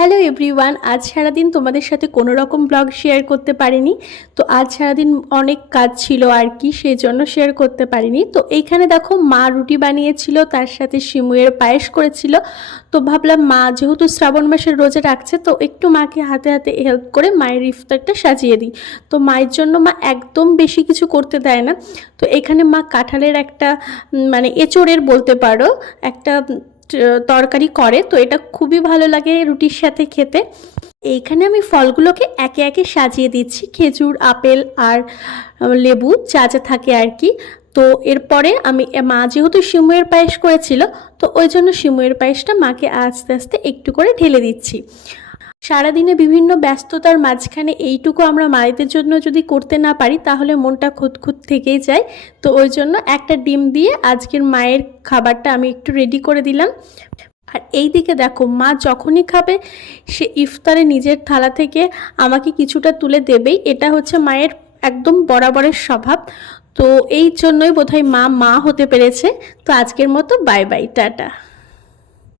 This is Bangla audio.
হ্যালো এভরিওয়ান, আজ সারাদিন তোমাদের সাথে কোনো রকম ব্লগ শেয়ার করতে পারিনি। তো আজ সারাদিন অনেক কাজ ছিল আর কি, সেই জন্য শেয়ার করতে পারিনি। তো এইখানে দেখো মা রুটি বানিয়েছিল, তার সাথে সিমুয়ের পায়েস করেছিল। তো ভাবলাম মা যেহেতু শ্রাবণ মাসের রোজা রাখছে, তো একটু মাকে হাতে হাতে হেল্প করে মায়ের ইফতারটা সাজিয়ে দিই। তো মায়ের জন্য মা একদম বেশি কিছু করতে দেয় না। তো এখানে মা কাঁঠালের একটা মানে এঁচোড়ের বলতে পারো একটা তরকারি করে, তো এটা খুবই ভালো লাগে রুটির সাথে খেতে। এইখানে আমি ফলগুলোকে একে একে সাজিয়ে দিচ্ছি, খেজুর, আপেল আর লেবু যা যা থাকে আর কি। তো এরপরে আমি মা যেহেতু সিমুয়ের পায়েস করেছিল, তো ওই জন্য সিমুয়ের পায়েসটা মাকে আস্তে আস্তে একটু করে ঢেলে দিচ্ছি। সারাদিনে বিভিন্ন ব্যস্ততার মাঝখানে এইটুকু আমরা মায়েদের জন্য যদি করতে না পারি, তাহলে মনটা খুঁতখুত থেকেই যায়। তো ওই জন্য একটা ডিম দিয়ে আজকের মায়ের খাবারটা আমি একটু রেডি করে দিলাম। আর এই দিকে দেখো মা যখনই খাবে, সে ইফতারে নিজের থালা থেকে আমাকে কিছুটা তুলে দেবেই। এটা হচ্ছে মায়ের একদম বরাবরের স্বভাব। তো এই জন্যই বোধহয় মা মা হতে পেরেছে। তো আজকের মতো বাই বাই, টাটা।